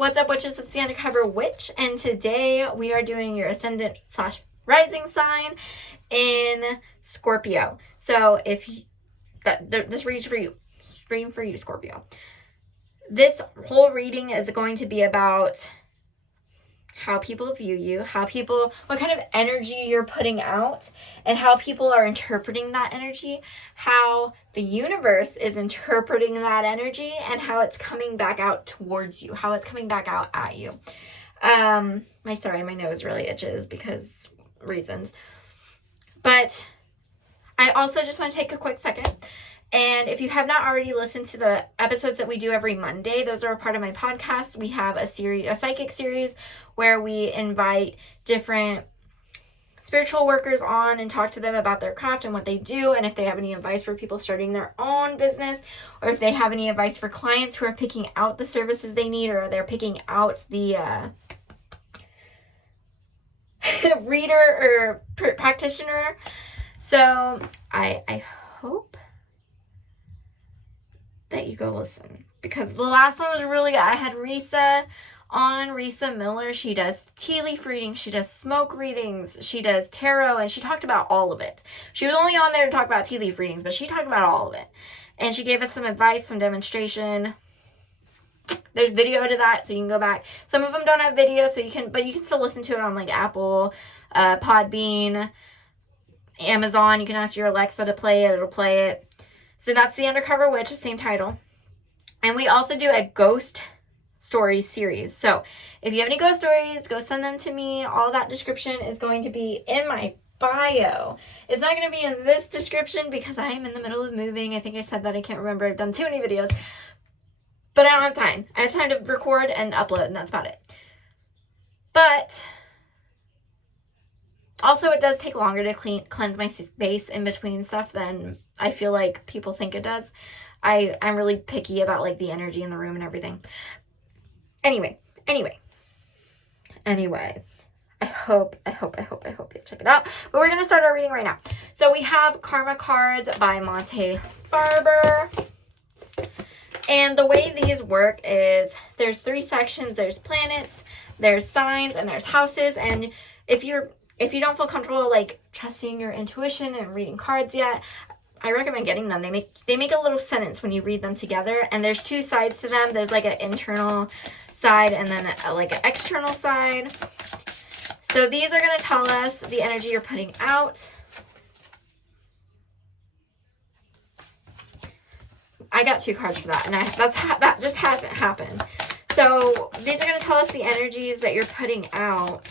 What's up, witches? It's the Undercover Witch, and today we are doing your ascendant / rising sign in Scorpio. So if this reading for you, Scorpio. This whole reading is going to be about how people view you, what kind of energy you're putting out, and how people are interpreting that energy, how the universe is interpreting that energy, and how it's coming back out towards you, how it's coming back out at you. My nose really itches because reasons. But I also just want to take a quick second. And if you have not already listened to the episodes that we do every Monday, those are a part of my podcast. We have a psychic series where we invite different spiritual workers on and talk to them about their craft and what they do, and if they have any advice for people starting their own business, or if they have any advice for clients who are picking out the services they need, or they're picking out the reader or practitioner. So I hope that you go listen, because the last one was really good. I had Risa Miller. She does tea leaf readings, she does smoke readings, she does tarot, and she talked about all of it. She was only on there to talk about tea leaf readings, but she talked about all of it, and she gave us some advice, some demonstration. There's video to that, so you can go back. Some of them don't have video, but you can still listen to it on like Apple, Podbean, Amazon. You can ask your Alexa to play it, it'll play it. So that's the Undercover Witch, the same title. And we also do a ghost story series. So if you have any ghost stories, go send them to me. All that description is going to be in my bio. It's not going to be in this description because I am in the middle of moving. I think I said that. I can't remember. I've done too many videos. But I don't have time. I have time to record and upload, and that's about it. But also, it does take longer to cleanse my space in between stuff than I feel like people think it does. I'm really picky about like the energy in the room and everything. Anyway. I hope you check it out. But we're going to start our reading right now. So we have Karma Cards by Monte Farber. And the way these work is there's 3 sections. There's planets, there's signs, and there's houses. And if you don't feel comfortable like trusting your intuition and reading cards yet, I recommend getting them. They make a little sentence when you read them together, and there's 2 sides to them. There's like an internal side and then like an external side. So these are going to tell us the energy you're putting out. I got 2 cards for that, and that just hasn't happened. So these are going to tell us the energies that you're putting out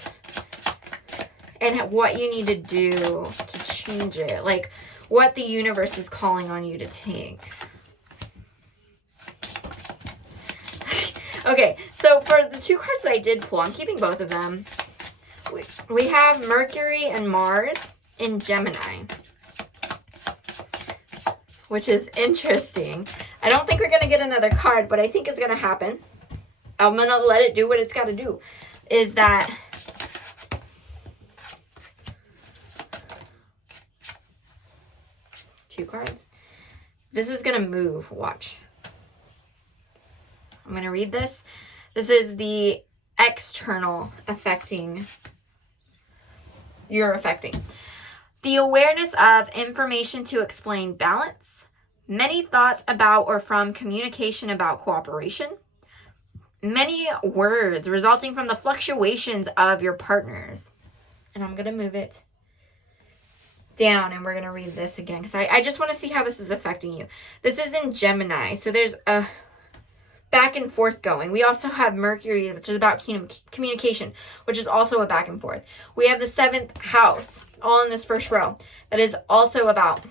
and what you need to do to change it, like what the universe is calling on you to take. Okay, so for the 2 cards that I did pull, I'm keeping both of them. We have Mercury and Mars in Gemini, which is interesting. I don't think we're going to get another card, but I think it's going to happen. I'm going to let it do what it's got to do. Is that two cards? This is going to move. Watch. I'm going to read this. This is the external affecting. You're affecting. The awareness of information to explain balance. Many thoughts about or from communication about cooperation. Many words resulting from the fluctuations of your partners. And I'm going to move it down, and we're going to read this again because I just want to see how this is affecting you. This is in Gemini, so there's a back and forth going. We also have Mercury, which is about communication, which is also a back and forth. We have the 7th house, all in this first row, that is also about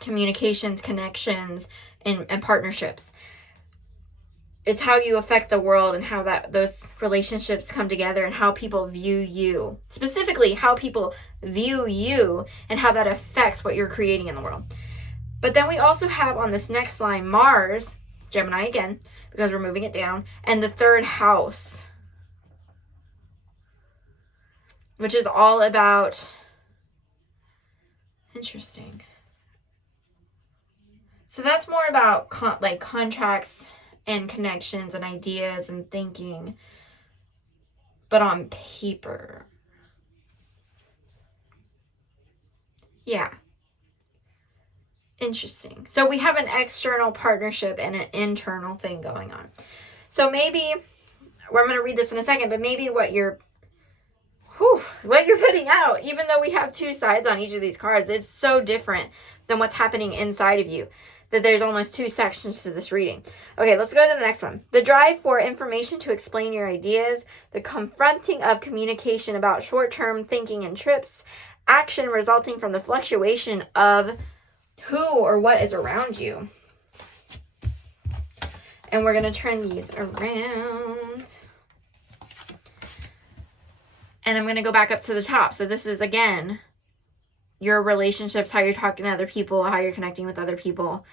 communications, connections, and partnerships. It's how you affect the world and how those relationships come together and how people view you. Specifically, how people view you and how that affects what you're creating in the world. But then we also have on this next line, Mars, Gemini again, because we're moving it down, and the 3rd house, which is all about, interesting. So that's more about contracts and connections and ideas and thinking. but on paper. Yeah. Interesting. So we have an external partnership and an internal thing going on. So maybe, well, I'm going to read this in a second, but maybe what you're putting out, even though we have two sides on each of these cards, it's so different than what's happening inside of you that there's almost two sections to this reading. Okay, let's go to the next one. The drive for information to explain your ideas, the confronting of communication about short-term thinking and trips, action resulting from the fluctuation of who or what is around you. And we're going to turn these around. And I'm going to go back up to the top. So this is, again, your relationships, how you're talking to other people, how you're connecting with other people.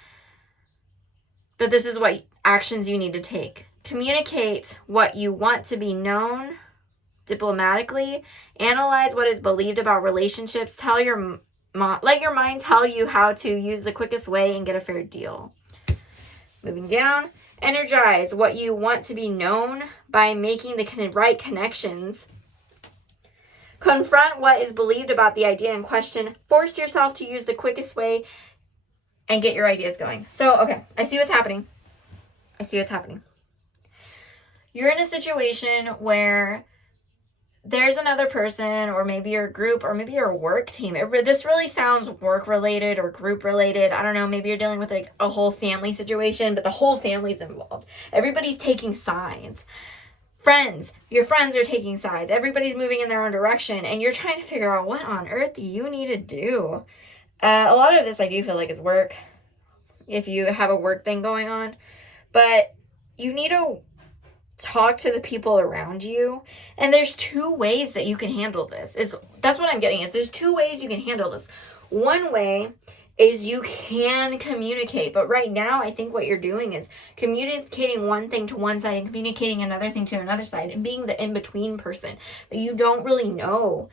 But this is what actions you need to take. Communicate what you want to be known diplomatically. Analyze what is believed about relationships. Let your mind tell you how to use the quickest way and get a fair deal. Moving down. Energize what you want to be known by making the right connections. Confront what is believed about the idea in question. Force yourself to use the quickest way and get your ideas going. So, okay, I see what's happening. You're in a situation where there's another person, or maybe your group, or maybe your work team. This really sounds work-related or group-related. I don't know, maybe you're dealing with like a whole family situation, but the whole family's involved. Everybody's taking sides. Your friends are taking sides. Everybody's moving in their own direction, and you're trying to figure out what on earth do you need to do. A lot of this I do feel like is work, if you have a work thing going on, but you need to talk to the people around you, and there's two ways that you can handle this. That's what I'm getting is there's two ways you can handle this. One way is you can communicate, but right now I think what you're doing is communicating one thing to one side and communicating another thing to another side, and being the in-between person that you don't really know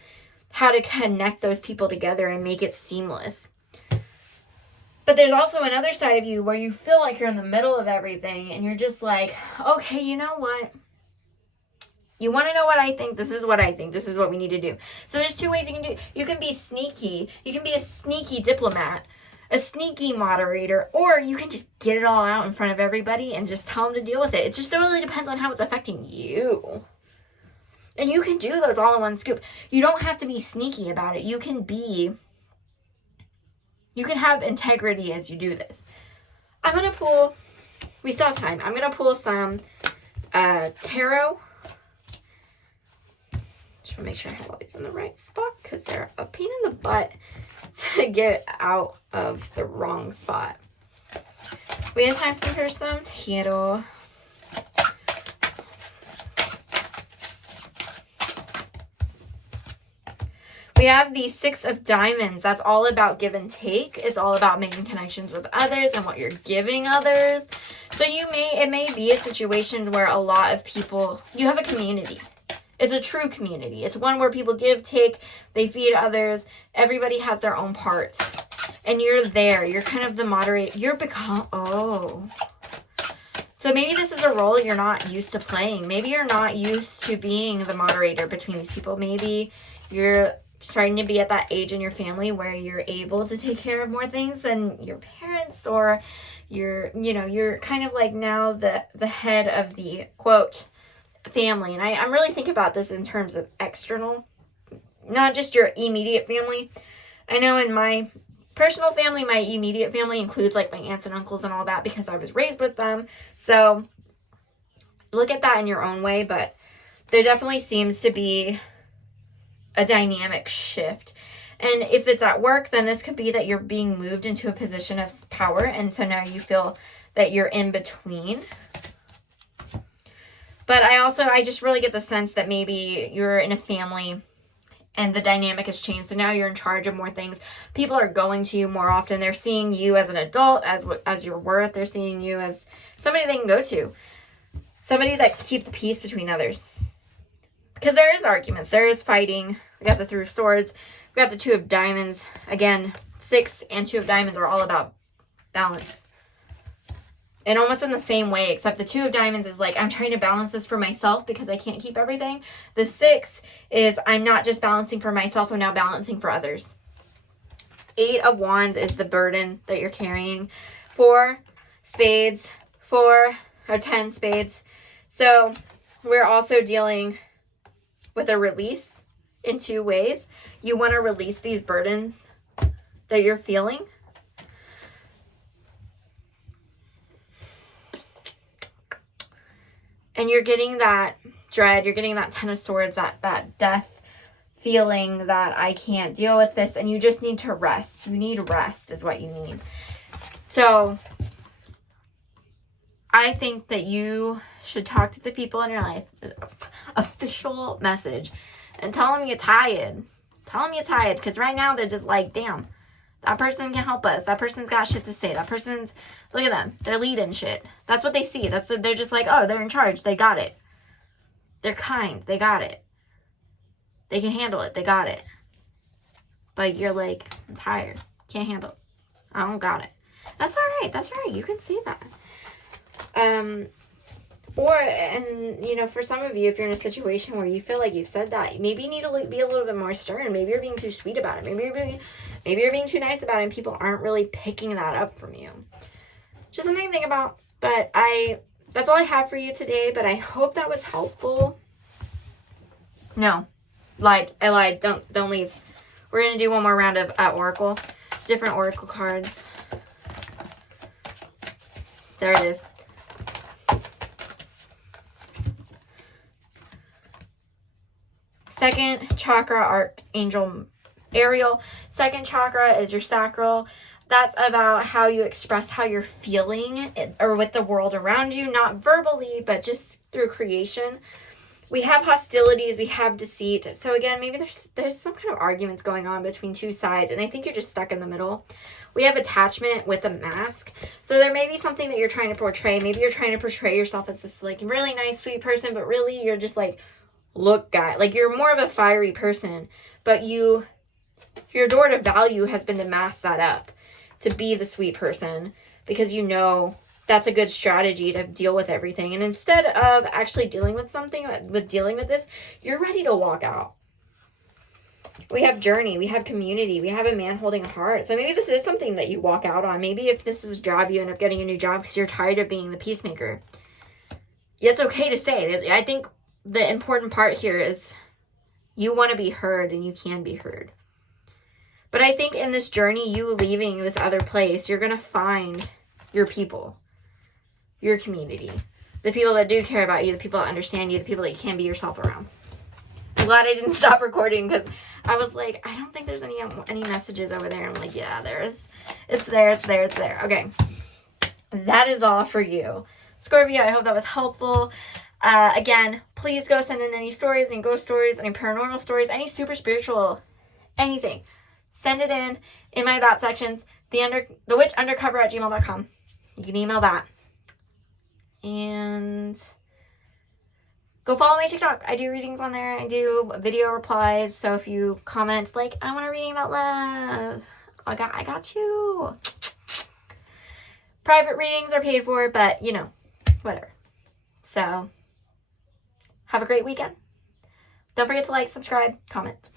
how to connect those people together and make it seamless. But there's also another side of you where you feel like you're in the middle of everything, and you're just like, okay, you know what? You want to know what I think? This is what I think. This is what we need to do. So there's two ways you can do it. You can be sneaky. You can be a sneaky diplomat, a sneaky moderator, or you can just get it all out in front of everybody and just tell them to deal with it. It just really depends on how it's affecting you. And you can do those all in one scoop. You don't have to be sneaky about it. You can have integrity as you do this. I'm going to pull, we still have time. I'm going to pull some tarot. Just want to make sure I have all these in the right spot, because they're a pain in the butt to get out of the wrong spot. We have time for some tarot. We have the Six of Diamonds. That's all about give and take. It's all about making connections with others and what you're giving others. So it may be a situation where a lot of people, you have a community. It's a true community. It's one where people give, take, they feed others. Everybody has their own part. And you're there. You're kind of the moderator. So maybe this is a role you're not used to playing. Maybe you're not used to being the moderator between these people. Maybe you're starting to be at that age in your family where you're able to take care of more things than your parents, or you're kind of like now the head of the quote family. And I'm really thinking about this in terms of external, not just your immediate family. I know in my personal family, my immediate family includes like my aunts and uncles and all that, because I was raised with them. So look at that in your own way, but there definitely seems to be a dynamic shift. And if it's at work, then this could be that you're being moved into a position of power, and so now you feel that you're in between. But I just really get the sense that maybe you're in a family and the dynamic has changed, so now you're in charge of more things. People are going to you more often. They're seeing you as an adult, as your worth. They're seeing you as somebody they can go to, somebody that keeps the peace between others. Because there is arguments. There is fighting. We got the Three of Swords. We got the Two of Diamonds. Again, 6 and 2 of Diamonds are all about balance. And almost in the same way, except the 2 of Diamonds is like, I'm trying to balance this for myself because I can't keep everything. The 6 is, I'm not just balancing for myself, I'm now balancing for others. 8 of Wands is the burden that you're carrying. 4 spades, 10 spades. So we're also dealing with a release in 2 ways. You want to release these burdens that you're feeling. And you're getting that dread, you're getting that 10 of Swords, that death feeling that I can't deal with this, and you just need to rest. You need rest is what you need. So I think that you should talk to the people in your life, official message, and tell them you're tired. Tell them you're tired, because right now they're just like, damn, that person can help us. That person's got shit to say. That person's, look at them. They're leading shit. That's what they see. That's what they're just like, oh, they're in charge. They got it. They're kind. They got it. They can handle it. They got it. But you're like, I'm tired. Can't handle it. I don't got it. That's all right. That's all right. You can say that. And you know, for some of you, if you're in a situation where you feel like you've said that, maybe you need to be a little bit more stern. Maybe you're being too sweet about it. Maybe you're being too nice about it, and people aren't really picking that up from you. Just something to think about. But that's all I have for you today. But I hope that was helpful. No, I lied. Don't leave. We're gonna do one more round of Oracle, different Oracle cards. There it is. Second chakra, Archangel Ariel. Second chakra is your sacral. That's about how you express how you're feeling or with the world around you, not verbally, but just through creation. We have hostilities, we have deceit. So again, maybe there's some kind of arguments going on between 2 sides, and I think you're just stuck in the middle. We have attachment with a mask. So there may be something that you're trying to portray. Maybe you're trying to portray yourself as this like really nice, sweet person, but really you're just like, look, guy, like you're more of a fiery person, but your door to value has been to mask that up, to be the sweet person, because you know that's a good strategy to deal with everything. And instead of actually dealing with this, you're ready to walk out. We have journey, we have community, we have a man holding a heart. So maybe this is something that you walk out on. Maybe if this is a job, you end up getting a new job because you're tired of being the peacemaker. It's okay to say. I think the important part here is you want to be heard, and you can be heard. But I think in this journey, you leaving this other place, you're going to find your people, your community, the people that do care about you, the people that understand you, the people that you can be yourself around. I'm glad I didn't stop recording because I was like, I don't think there's any messages over there. I'm like, yeah, there is. It's there. Okay. That is all for you, Scorpio. I hope that was helpful. Again, please go send in any stories, any ghost stories, any paranormal stories, any super spiritual, anything. Send it in my about sections, thewitchundercover@gmail.com. You can email that. And go follow my TikTok. I do readings on there. I do video replies. So if you comment like, I want a reading about love, I got you. Private readings are paid for, but you know, whatever. So have a great weekend. Don't forget to like, subscribe, comment.